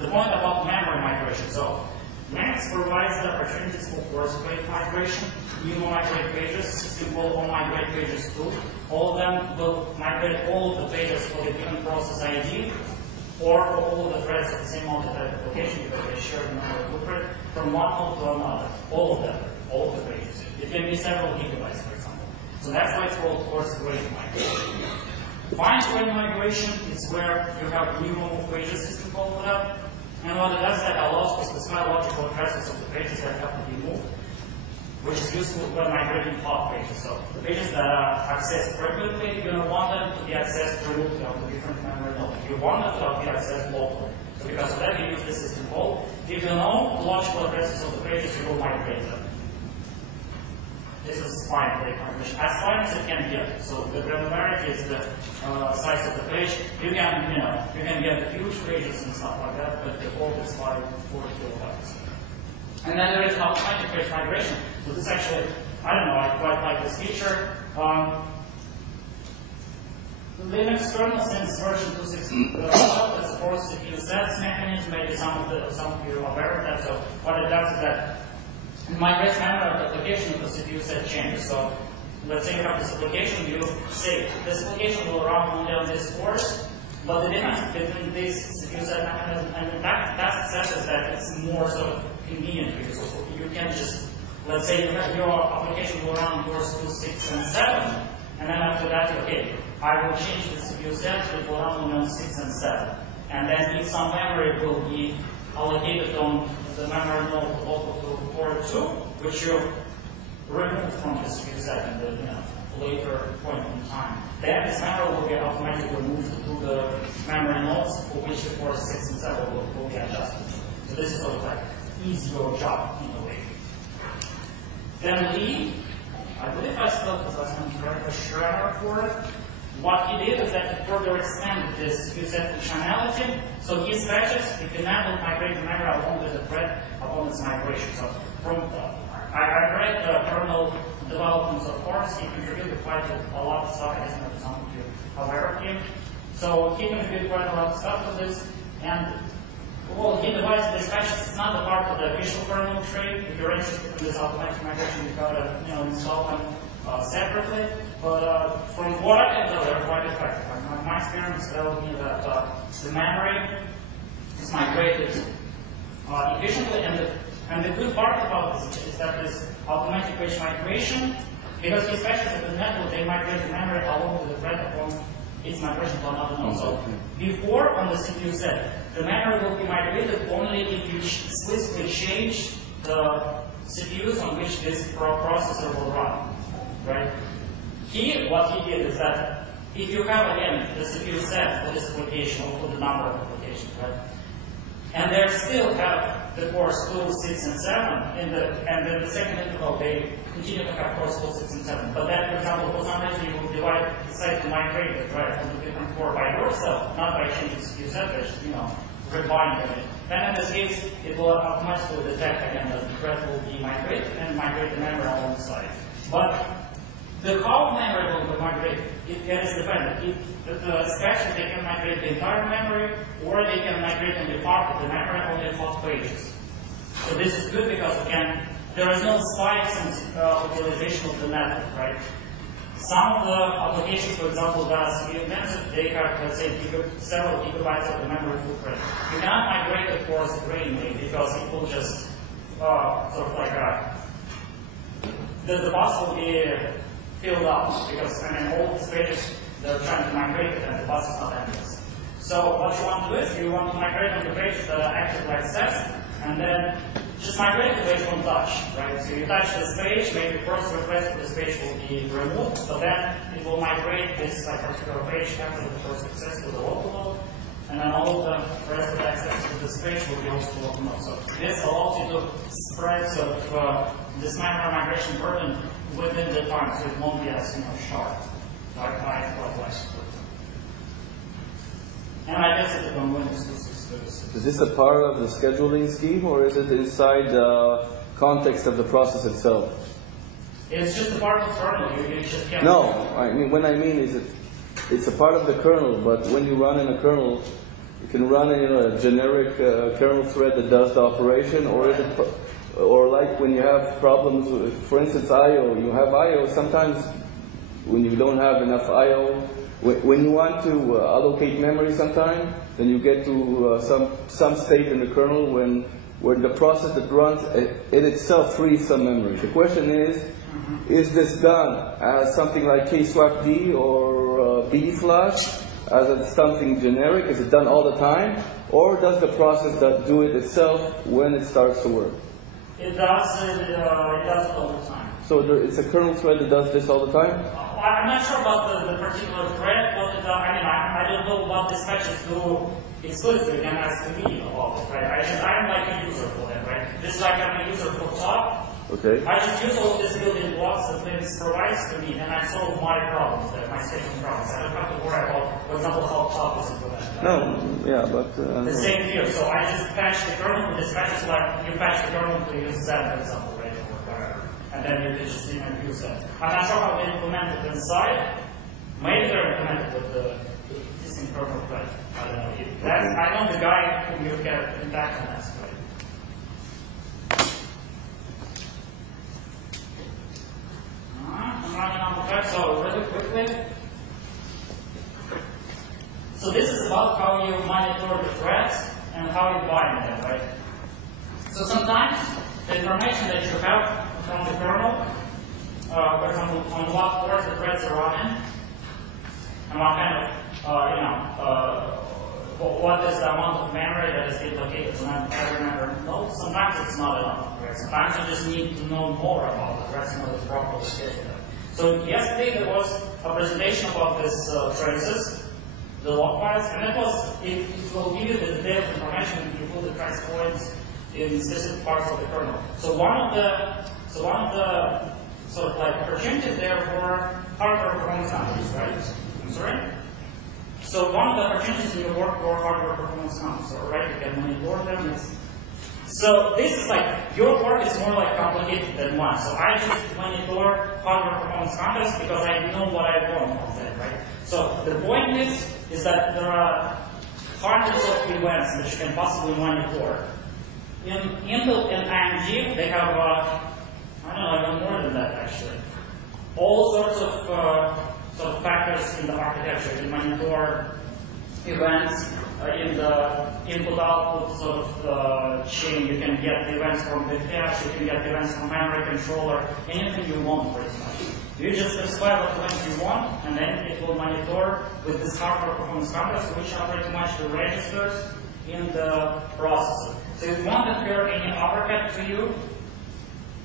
the point about memory migration. So Linux provides the opportunities for course plate migration, NUMA migrate pages, system call all migrate pages too. All of them will migrate all of the pages for the given process ID or for all of the threads of the same multi-thread application because they share the memory footprint from one node to another. All of them, all of the pages. It can be several gigabytes, for example. So that's why it's called course plate migration. Fine-grained migration is where you have NUMA move pages system call for that. And what it does is that allows to specify logical addresses of the pages that have to be moved, which is useful when migrating hot pages. So the pages that are accessed frequently, you don't want them to be accessed remotely on the different memory nodes. You want them to be accessed locally. So because of that, you use the system call. If you know the logical addresses of the pages, you will migrate them. This is fine-grained migration, as fine as it can get. So the granularity is the size of the page. You can get huge pages and stuff like that, but the default is 4 kilobytes. And then there is automatic page migration. So this actually, I don't know, I quite like this feature. Linux kernel since version 2.16 that supports CPU sets mechanism. Maybe some of you are aware of that. So what it does is that it migrates memory of the application to the CPU set changes. So let's say you have this application, you say this application will run only on this course, but the difference between this CPU set mechanism and that set is that it's more sort of convenient for you. So you can just, let's say your application will run on course 2, 6, and 7, and then after that, okay, I will change the CPU set, it will run only on 6 and 7. And then if some memory will be allocated on the memory node local to core 2, which you remove from the CPU set in the later point in time. Then this memory will be automatically moved to the memory nodes for which the core 6 and 7 will be adjusted. So this is sort of like easy your job in a way. Then Lee, I believe I spelled this last one correctly, Schreiner for it. What he did is that he further extended this CPU set functionality. So his patches, he can now migrate the memory along with the thread upon its migration. So from I read the kernel developments of course. He contributed quite a lot of stuff. I guess maybe some of you are aware of him. So he contributed quite a lot of stuff to this. And well, he devised these patches. It's not a part of the official kernel tree. If you're interested in this automatic migration, you've got to install them separately. But from what I can tell, they're quite effective. My experience tells me that the memory is migrated efficiently, and the good part about this is that this automatic page migration, because these patches at the network, they migrate the memory along with the thread upon its migration to another node. So before on the CPU set, the memory will be migrated only if you explicitly change the CPUs on which this processor will run, right? What he did is that if you have again the CPU set for this application or for the number of applications, right? And they still have the cores 2, 6, and 7 and then the second interval they continue to have cores 2, 6, and 7. But then, for example, for some reason you will decide to migrate the thread from the different core by yourself, not by changing CPU set, but just rebind it. Then in this case, it will automatically detect again that the thread will be migrated and migrate the memory alongside. But The how memory will migrate, it is dependent. The sketches, they can migrate the entire memory, or they can migrate only part of the memory, only hot pages. So this is good because there is no spikes in utilization of the network, right? Some of the applications, for example, they have, let's say, several gigabytes of the memory footprint. You cannot migrate, of course, granularly because it will just sort of like the bus will be filled up because all these pages they're trying to migrate and the bus is not endless. So what you want to do is you want to migrate on the pages that are actively accessed, and then just migrate the page one touch, right? So you touch this page, maybe the first request for this page will be removed, but then it will migrate this particular page after the first access to the local node, and then all of the rest of the access to this page will be also to local node. So this allows you to spread sort of this memory migration burden within the time, so it won't be as sharp, like likewise. And I guess it will win this. Is this a part of the scheduling scheme, or is it inside the context of the process itself? It's just a part of the kernel. You just can't. No, I mean, when I mean is it's a part of the kernel, but when you run in a kernel, you can run in a generic kernel thread that does the operation, or is it, or like when you have problems with, for instance, I/O. You have I/O sometimes when you don't have enough I/O. When you want to allocate memory sometime, then you get to some state in the kernel where the process that runs it itself frees some memory. The question is this done as something like kswapd or bflash, as it's something generic? Is it done all the time? Or does the process do it itself when it starts to work? It does it all the time. So it's a kernel thread that does this all the time? I'm not sure about the particular thread, but I don't know what the sketches do exclusively and ask me about it, right? I'm like a user for them, right? Just like I'm a user for top. Okay. I just use all these building blocks that Linux provides to me, and I solve my problems, my scheduling problems. I don't have to worry about, for example, how top is implemented. No, yeah, but the same here. So I just patch the kernel with the sketches, like you patch the kernel to use Zen, for example, right? And then you can just use that. I'm not sure how they implement it inside. Maybe they're implemented with the existing kernel thread. I don't know. I know the guy who you get in that on that, right? I'm running on the thread, so really quickly. So this is about how you monitor the threads and how you bind them, right? So sometimes the information that you have from the kernel, for example, on what ports the threads are running, and what kind of, what is the amount of memory that is allocated to every member node. Sometimes it's not enough, right? Sometimes you just need to know more about the threads in order to properly schedule them. So yesterday there was a presentation about this traces, the log files, and it will give you the detailed information if you put the trace points in specific parts of the kernel. So one of the sort of like opportunities there were hardware performance numbers, right? I'm sorry? So one of the opportunities in your work were hardware performance numbers, right? You can monitor them. So this is like, your work is more like complicated than one. So I just monitor hardware performance numbers because I know what I want from them, right? So the point is that there are hundreds of events that you can possibly monitor. In Intel and AMD, they have, I don't know, even more than that actually. All sorts of factors in the architecture. You can monitor events in the input-output sort of chain. You can get the events from the cache, you can get the events from memory controller, anything you want pretty much. You just specify what events you want, and then it will monitor with this hardware performance numbers, which are pretty much the registers in the processor. So if you want to appear any overhead to you,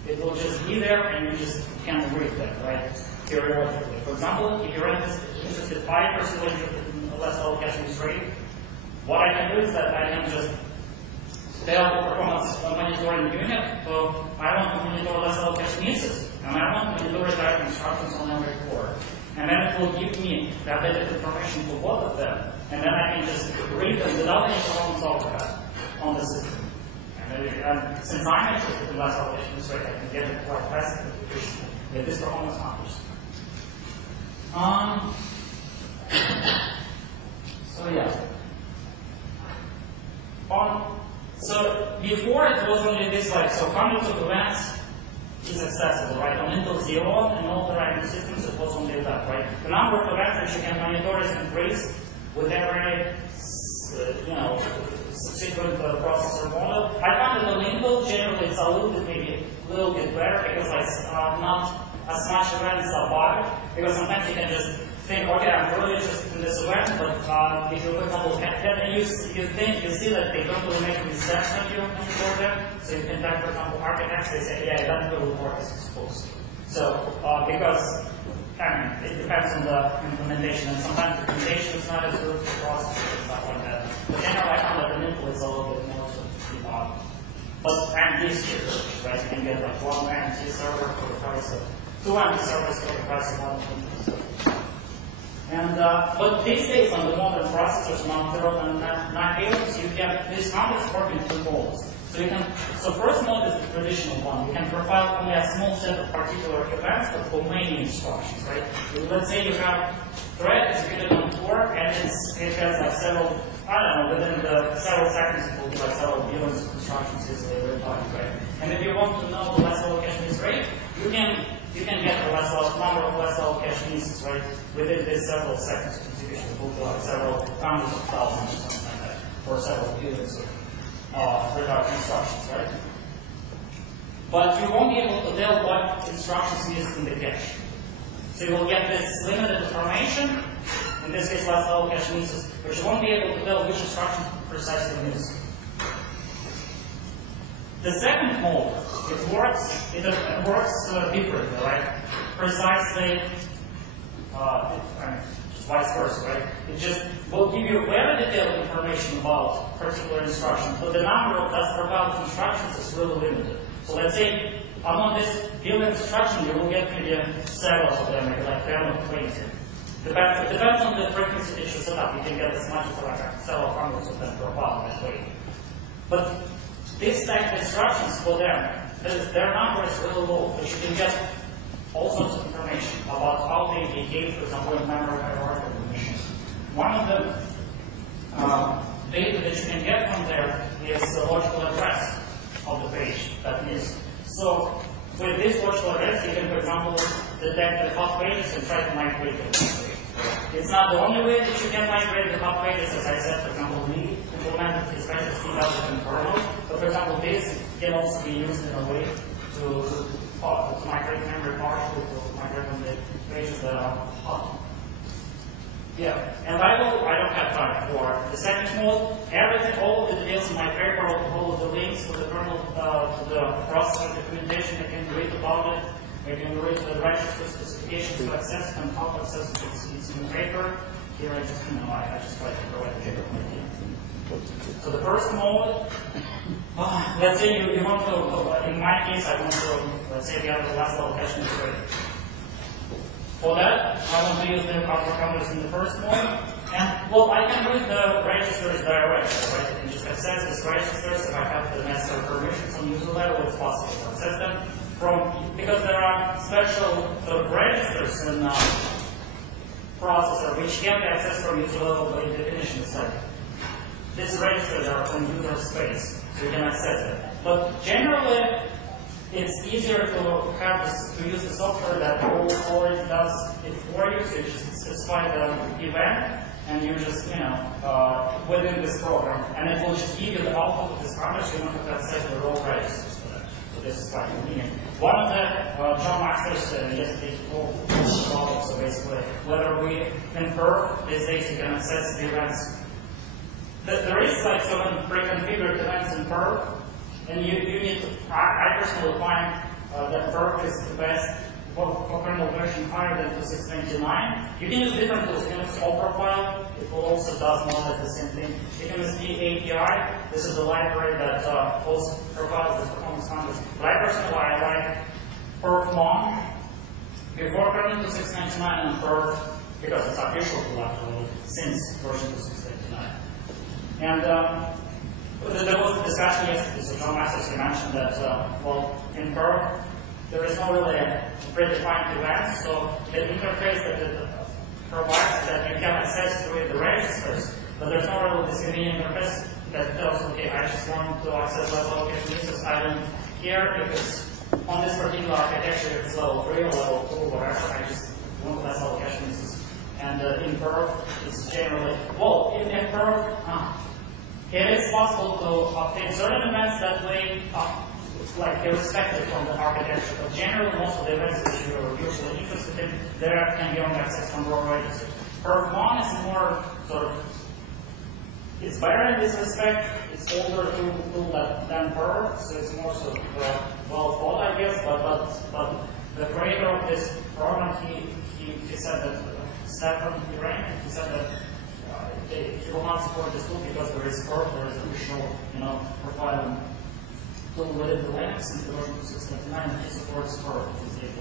it will just be there and you just can read them, right? Periodically. For example, if you're interested 5% in less level cache rate, what I can do is that I can just tell the performance monitoring unit, so I want to monitor less level cache misses, and I want to monitor direct instructions on every core. And then it will give me the updated information for both of them, and then I can just read them without any performance overhead on the system. And since I'm interested in less level cache rate, I can get it quite fast with this performance numbers. So yeah. So before it was only this, like, so hundreds of events is accessible, right? On Intel Xeon and all the operating systems, it was only that, right? The number of events that you can monitor is increased with every, subsequent processor model. I found that on Intel, generally, it's a little bit better because like not as much events are bugged. Because sometimes you can just think, okay, I'm really interested in this event, but if you, for example, you see that they don't really make any sense when you import them. So you can type, for example, architects, they say, yeah, that will work as it's supposed to. So because it depends on the implementation, and sometimes the implementation is not as good for processors and stuff like that. But generally, I found that the Intel is a little bit more to debug. But AMD servers, right? You can get like one AMD server for the price of 2 AMD servers for the price of 1 Intel. And but these days on the modern processors, now 9 you get these numbers work in 2 modes. So first mode is the traditional one. You can profile only a small set of particular events, but for many instructions, right? Let's say you have thread executed on core, and it has like several, I don't know, within the several seconds it will be like several billions of instructions easily replied, right? And if you want to know the less level cache miss rate, you can get the number of less level cache misses, right? Within these several seconds of execution, it will be like several hundreds of thousands or something like that, or several billions of reduction instructions, right? But you won't be able to tell what instructions missed in the cache. So you will get this limited information, in this case less level cache misses, but you won't be able to tell which instructions precisely missed. The second mode, it works differently, right? Precisely, vice versa, right? It just will give you very detailed information about particular instructions, but the number of profiled instructions is really limited. So let's say among this billion instruction, you will get maybe several of them, maybe like 10 or 20. Depends on the frequency that you set up. You can get as much as like several hundreds of them profiled that way. But these type of instructions for them, their number is really low, but you can get all sorts of information about how they behave, for example, in memory hierarchical machines. One of the data that you can get from there is the logical address of the page. That is, so with this logical address, you can, for example, detect the hot pages and try to migrate to the hot page. It's not the only way that you can migrate the hot pages. As I said, for example, we implemented this kind of T-Delta in kernel. But for example, this can also be used in a way to migrate memory partially to migrate on the pages that are hot. Yeah, and I don't have time for the second mode. Everything, all of the details in my paper, all of the links to the kernel, to the processor documentation, I can read about it. I can read the register specifications to access and how to access it. It's in the paper. Here I just, I just try to provide the paper. So the first mode, let's say you want to, in my case, I want to, let's say we have the last level cache miss rate. For that, I want to use the output counters in the first mode. And, well, I can read the registers directly, right? I can just access these registers if I have the necessary permissions on user level, it's possible to access them because there are special sort of registers in processor which can be accessed from user level by definition. It's like these registers are from user space, so you can access it. But generally, it's easier to have this, to use the software that does it for you. So you just specify the event, and you just, within this program, and it will just give you the output of this program, so you don't have to access the raw registers for that. So this is quite convenient. One of the John Masters yesterday told about, so basically, whether we can perf, these days you can access the events. There is like some pre-configured events in perf, and you need to, I personally find that perf is the best for kernel version higher than 2699. You can use different tools. You can use all-profile. It will also does more or less the same thing. You can use the API. This is the library that also provides the performance standards. But I personally like perfmon before kernel 2699 and perf because it's official tool actually since version 2699. And there was a discussion yesterday, so John Masters mentioned that, well, in perf, there is not really a predefined event, so the interface that it provides that you can access through the registers, but there's not really this convenient interface that tells, okay, I just want to access level allocation users. I don't care if it's on this particular architecture, if it's level 3 or level 2 or whatever, I just want less allocation users. And in perf, it's generally, well, in perf, it is possible to obtain certain events that way, like irrespective from the architecture, but generally most of the events that you're usually interested in, there can be only access from raw registers. Perfmon is more sort of, it's better in this respect. It's older tool than perf, so it's more sort of well thought, I guess. But the creator of this program, he said that Stefan he said that he will not support this tool because there is perf, there is additional, profiling tool within the Linux and the version 2.6.9, and he supports perf.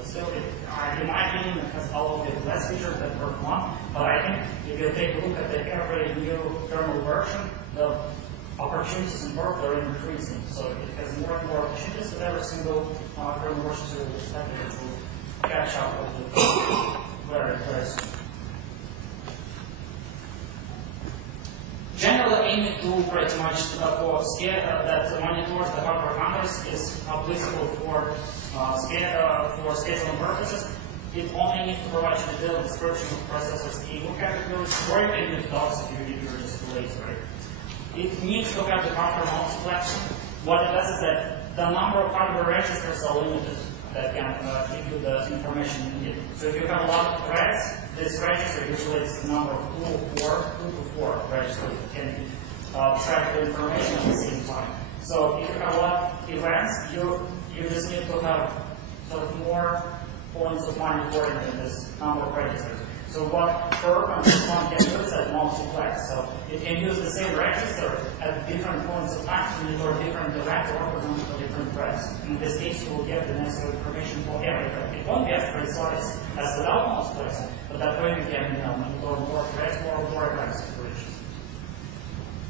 So in my opinion, it has a little bit less features than perfmon, but I think if you take a look at every new kernel version, the opportunities in perf are increasing. So it has more and more opportunities with every single kernel version, so we expect it to catch up with it very soon. Generally, any tool pretty much for scale that monitors the hardware counters is applicable for scheduling purposes. It only needs to provide you detailed description of processor's keyboard categories, or you can use docs if you're just lazy, right? It needs to have the counter multiplexing. What it does is that the number of hardware registers are limited that can give you the information you need. So if you have a lot of threads, this register usually is the number of 2 to 4 registers that can track the information at the same time. So if you have a lot of events, you just need to have sort of more points of monitoring in this number of registers. So what perfmon can do is that multiplex. So it can use the same register at different points of time to monitor different events or for different threads. In this case, you will get the necessary information for every thread. It won't be as precise as without multiplexing, but that way you can monitor more threads or more events for each.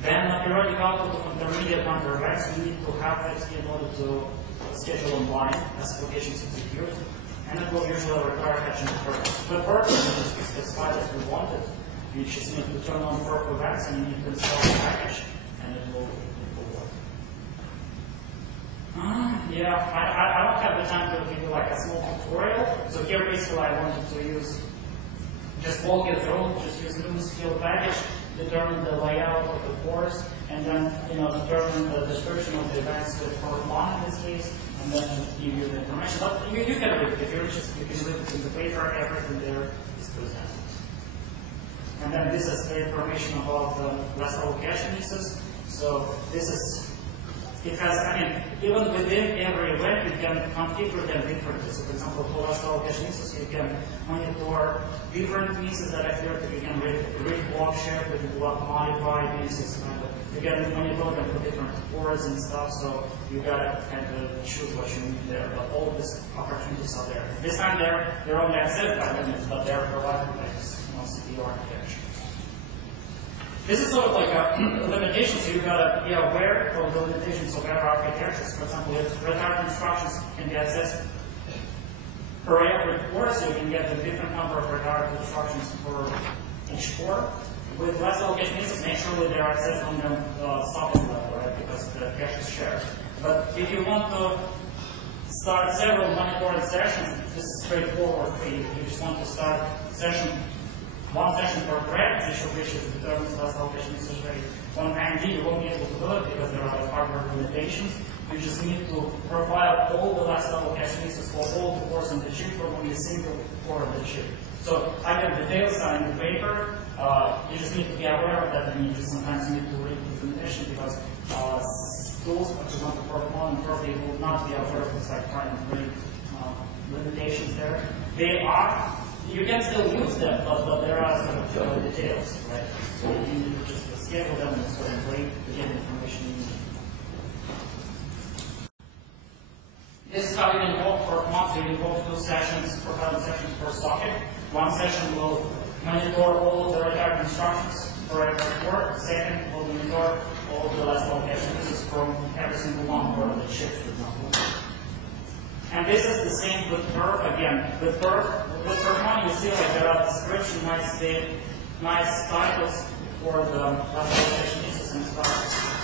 Then periodic output of intermediate counter events, we need to have it in order to schedule online as applications execute. And it will usually require catching the perf. The perf is specified as we want it. You just need to turn on perf events and you need to install the package, and it will work. I don't have the time to give you like a small tutorial. So here basically I wanted to just walk you through, just use NUMA's field package, determine the layout of the cores, and then determine the description of the events with perfmon in this case, and then give you the information. But you can read it. If you're interested, you can read it in the paper. Everything there is presented. And then this is the information about the less allocation uses. So this is, it has, even within every event, you can configure them differently. So for example, for less allocation uses, you can monitor different pieces that appear to you can read block share, you can block modify pieces, you can monitor them for different cores and stuff, so you gotta kind of choose what you need there. But all of these opportunities are there. This time they're only accessed by Linux, but they're provided by this CPU architecture. This is sort of like a limitation, so you gotta be aware of the limitations of every architecture. For example, if return instructions can be accessed per every core, so you can get a different number of return instructions for each core. With less allocation uses, naturally they're accessed on the socket level, right? Because the cache is shared. But if you want to start several monitoring sessions, this is straightforward for you. You just want to start one session per thread, which determines less allocation usage rate. On AMD, you won't be able to do it because there are hardware limitations. You just need to profile all the less allocation uses for all the cores on the chip from only a single core of the chip. So I have details in the paper. You just need to be aware of that, and you just sometimes need to read the documentation because tools, for example, perfmon and perf, they will not be aware of this like kind of great limitations there. They are. You can still use them, but there are some details, right? So you need to just schedule them in a certain way to get the information you need. This is how you invoke perfmon. So you invoke 2 sessions, profiling sessions per socket. One session will monitor all of the required instructions for every core. The second will monitor all of the less allocation uses from every single one core of the chip, for example. And this is the same with perf. Again, with perfmon, you see like there are description, nice titles for the classification issues and stuff.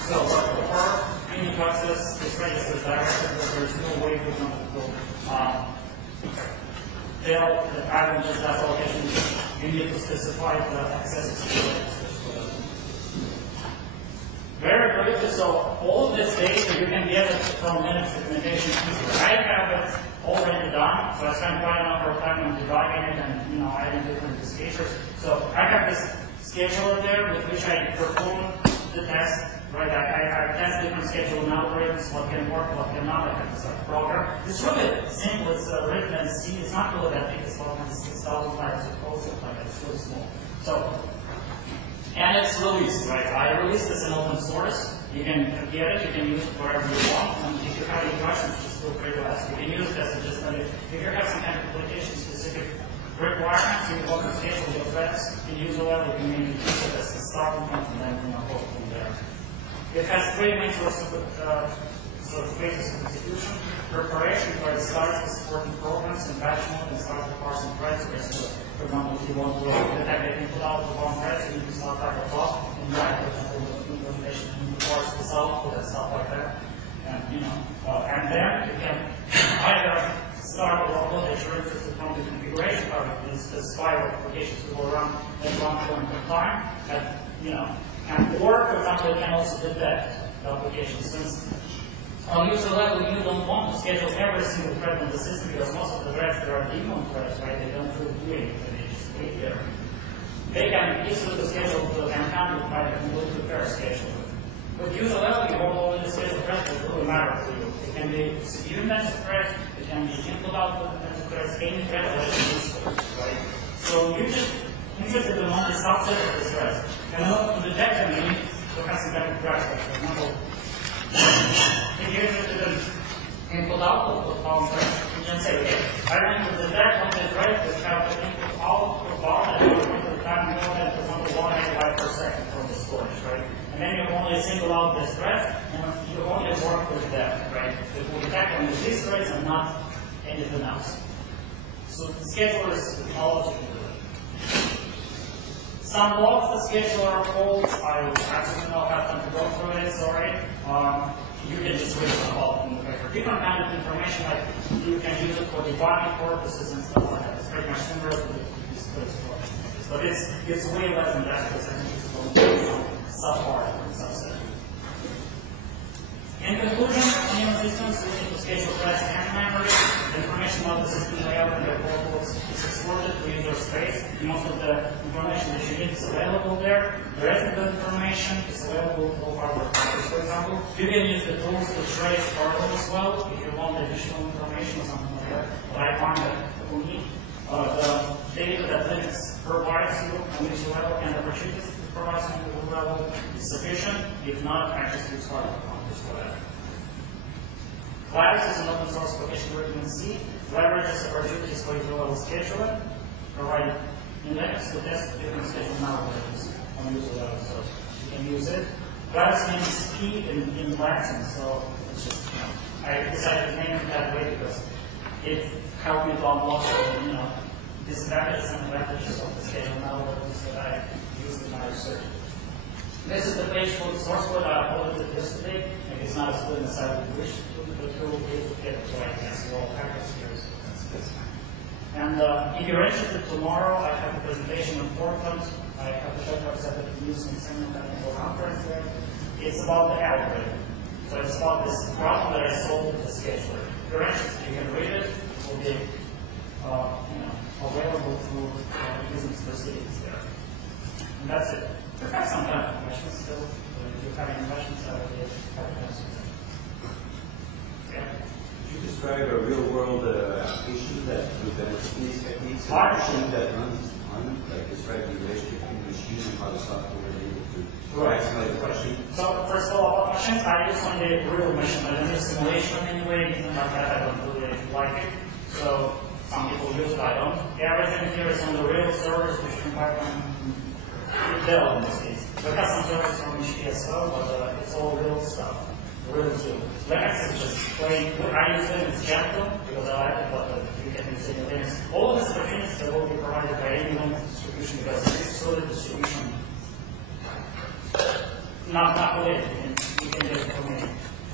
So for perf, unique access is registered directly, but there is no way, for example, to tell the pattern just as allocation. You need to specify the access to the registers. Very briefly, so all of this data you can get it from Linux documentation easily. I have it already done, so I spent quite a number of time on debugging it and adding different features. So I have this scheduler there with which I perform the test. Right, I test different scheduling algorithms, what can work, what cannot. I have this program. It's really simple. It's written in C. It's not really that big. It's about 6,000 lines of code, something like that. It's really small. So. And it's released, right? I released this in open source. You can get it, you can use it wherever you want. And if you have any questions, just feel free to ask. You can use it as a just if you have some kind of application-specific requirements, you want to schedule your threads in user level, you can maybe use it as a starting point and then go from there. It has three main sources of phases of execution. Preparation, where it starts with supporting programs and batch mode and starts with parsing threads. For example, if you want to detect an input out of one thread, you need to start at the top and write, for example, the information and parse this output and stuff like that. And and then you can either start a workload that you're interested from the configuration part of this spiral applications that will run at one point in time. Or, for example, you can also detect the application. Since on user level, you don't want to schedule every single thread in the system because most of the threads that are daemon threads, right? They don't really do anything, they just wait there. They can easily schedule and handle by the completely fair schedule. With user level, you hold all the schedule threads that really matter for you. It can be CPU intensive threads, it can be input output intensive threads, any thread that is useful, right? So you're just interested in only subset of the threads. And to detect them, you need to have some kind of practice. For example, if you're interested in input output of bound threads, you can say, okay, I want to detect on the thread that have the input output bound and the time more than, for example, 1 megabyte per second from the storage, right? And then you only single out this thread, and you only work with that, right? It will detect only these threads and not anything else. So the scheduler is all you can do it. Some blocks the scheduler holds, I actually don't have time to go through it, sorry. You can just read the call in the paper. Different kind of information, like you can use it for debugging purposes and stuff like that. It's pretty much similar to this process. But it's way less than that because I think it's going to be some subpart or subset. In conclusion, NUMA systems using to schedule threads and memory, the information about the system layout and their workloads is exported to user space. Most of the information that you need is available there. The rest of the information is available to all hardware partners, for example. You can use the tools to trace hardware as well if you want additional information or something like that. But I find that we need the data that Linux provides you on user level and the opportunities it provides on user level is sufficient. If not, I just use hardware partners for that. Gladys is an open source application written in C, leverages opportunities for user level scheduling, providing index to test different scheduling algorithms on user level, so you can use it. Gladys means P in Latin, so it's just, I decided to name it that way because it helped me to unlock disadvantages and advantages of the scheduling algorithms that I used in my research. This is the page for the source code. I uploaded it yesterday. Maybe it's not as good as I would wish it to, but you will be able to get it so I can see all packets here. So that's fine. And if you're interested, tomorrow I have a presentation on Portland. I have the checkouts that I'm using semi-technical conference there. It's about the algorithm. So it's about this problem that I solved with the scheduler. If you're interested, you can read it. It will be available through using proceedings there. And that's it. We have some time for questions still. If you have any questions, I will be happy to answer them. Yeah. Could you describe a real-world application that would benefit these techniques? A machine that runs on, like describe the relationship between the machine and how the software is able to isolate the question? So, first of all, about machines, I use only real machine. I don't use simulation anyway, anything like that. I don't really like it. So, some people use it, I don't. Everything here is on the real servers, which can Python. Dell in this case. We have some servers from HP as well, but it's all real stuff. really do. Linux is just plain. I use Linux gentle because I like it, but you can use it in Linux. All of these opportunities that will be provided by any Linux distribution because this sort of distribution not related. You can get it from me.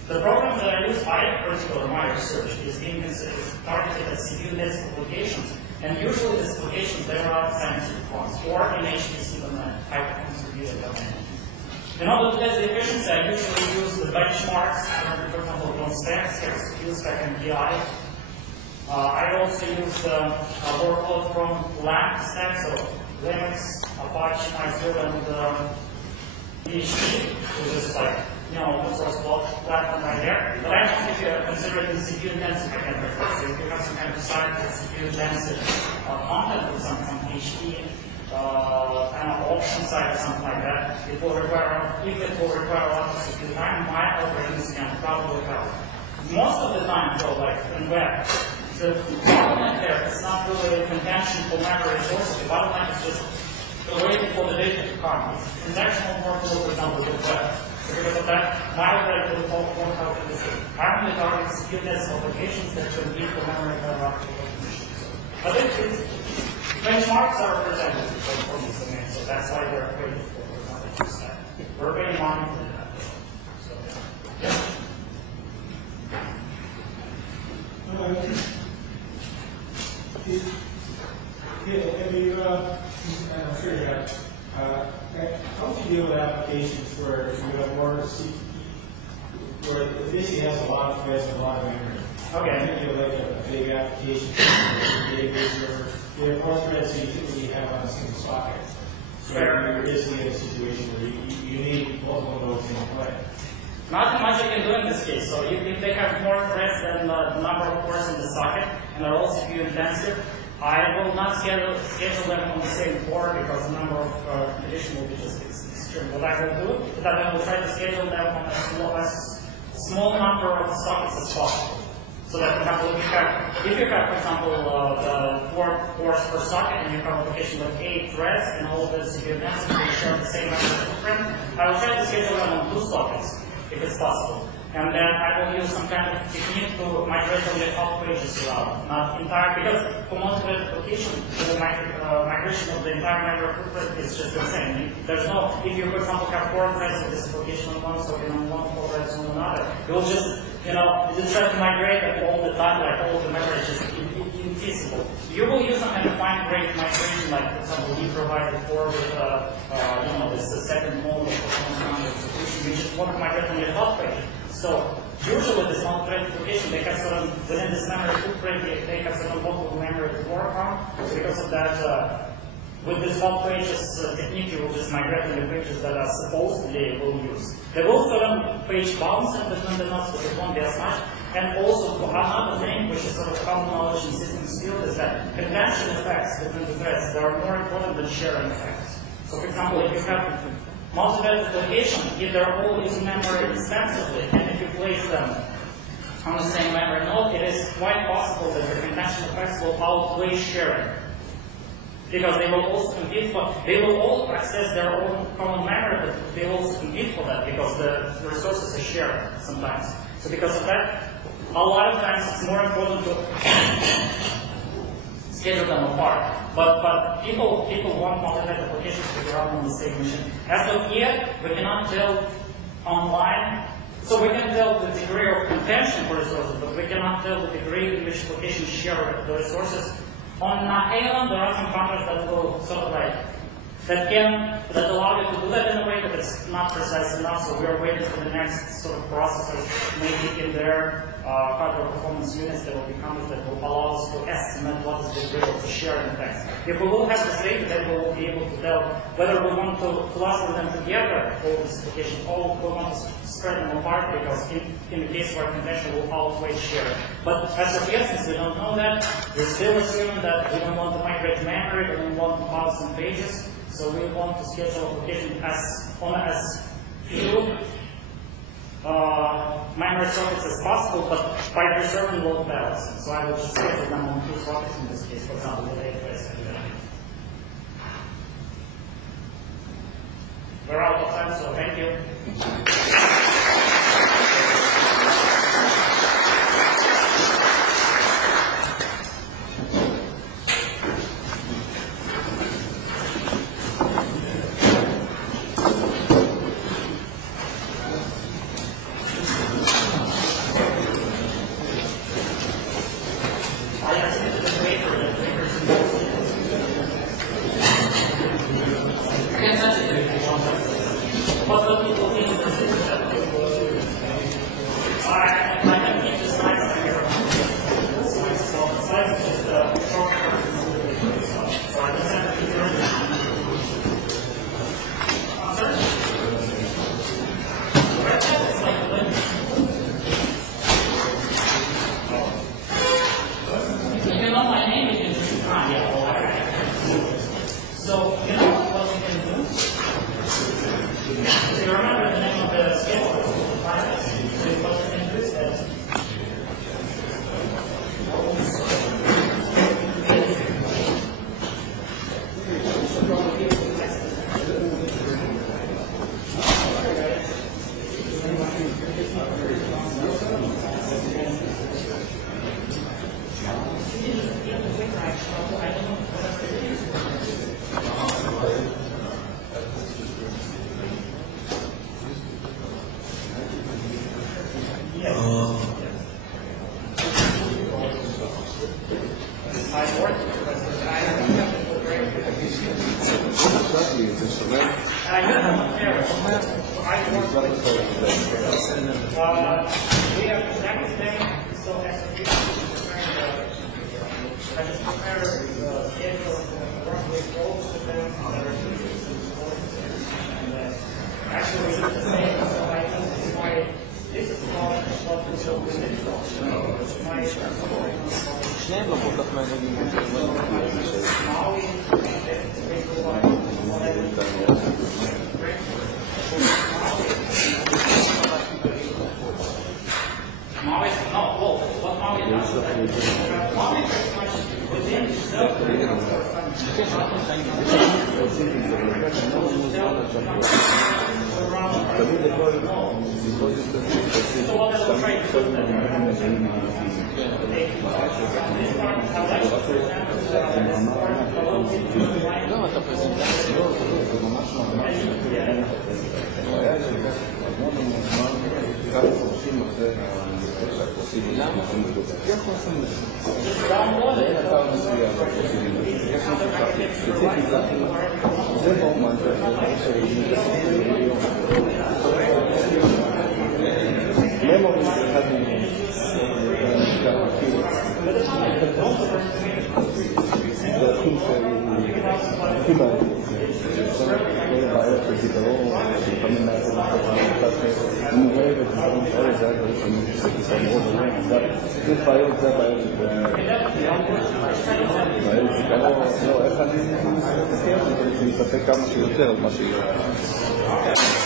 The program that I use, particularly my research, is being targeted at CPU-based applications. And usually these applications, they are scientific ones, or in HPC domain, high-performance computing domain. In order to test the efficiency, I usually use the benchmarks, for example, from specs, QSpec and PI. I also use a workload from LAMP stack, so Linux, Apache, Azure, and PHP, which is like, open source platform right there. But I don't think you're considering the CPU intensive, I can prefer. So if you have some kind of site that's CPU intensive content, for example, from PHP, auction site or something like that, it will require, if it will require a lot of CPU time, my algorithms can probably help. Most of the time, though, like in web, the bottleneck there is not really a contention for memory resources. The bottleneck is just waiting for the data to come. It's transactional workload, for example, with web. So because of that, my algorithm will work out in this way. I only target CPU-based applications that compete for memory recognition. But benchmarks are presented for this domain, so that's why they're created for example, that. We're very monitoring that. So, yeah. I'm sure you have. How do you deal with applications where you have more CPU, where it basically has a lot of threads and a lot of memory? Okay. You have like a big application, database server. You have more threads than you typically have on a single socket. So you're basically in a situation where you need multiple nodes in play. Not much I can do in this case. So if they have more threads than the number of cores in the socket, and they're all CPU intensive, I will not schedule them on the same core because the number of addition will be just extreme. What I will do is that I will try to schedule them on as small number of sockets as possible. So that, for example, if you have, for example, the 4 cores per socket and you have an application with 8 threads and all of the CPU intensive, they share the same memory footprint, I will try to schedule them on 2 sockets if it's possible. And then I will use some kind of technique to migrate only half pages around, not entire, because for multiple application, the migration of the entire memory footprint is just insane. There's no, if you, for example, have 4 threads of this application on one socket and 4 threads on another, you'll just, just try to migrate it all the time, like all the memory is just infeasible. You will use some kind of fine-grained migration, like, for example, we provided for with, this second mode of performance execution. We just want to migrate only half pages. So usually this multi-thread application, they have certain, within this memory footprint, they have certain local memory to work on. So because of that, with this half pages technique, you will just migrate on the pages that are supposedly will use. There will certain page bounds in between the nodes, but it won't be as much. And also another thing, which is sort of common knowledge in systems field, is that convention effects between the threads, they are more important than sharing effects. So for example, if you have multi-thread application, if they're all using memory extensively, and if you place them on the same memory node, it is quite possible that the convention effects will outweigh sharing. Because they will also compete for, they will all access their own common memory, but they will also compete for that because the resources are shared sometimes. So because of that, a lot of times it's more important to schedule them apart. But people want multi-thread applications to be run on the same machine. As of yet, we cannot tell online. So we can tell the degree of contention for resources, but we cannot tell the degree in which applications share the resources. On ALM, there are some counters that will sort of like, that allow you to do that in a way, but it's not precise enough, so we are waiting for the next sort of processors, maybe in their hardware performance units, there will be counters that will allow us to estimate what is the degree of the sharing effects. If we will have this data, then we will be able to tell whether we want to cluster them together, all these applications, or we want to spread them apart, because in the case where convention will outweigh sharing. But as of yet, since we don't know that, we're still assuming that we don't want to migrate memory, we don't want to bounce some pages. So we want to schedule application as few memory sockets as possible, but by preserving load balancing. So I will just schedule them on 2 sockets in this case, for example, with 8 threads. We're out of time, so thank you. We have the next thing, so as we I just compare the schedule and roughly both of them that are and actually we did the same, so I think this might this is called what the show is שניהם לא כל כך מעניינים. Maui, no, well, what Maui does is that Maui pretty much within itself so what does the trade do then? לא, אתה פרזנטציה. למה? איך אני מסתכל כמה שיותר על מה שיהיה.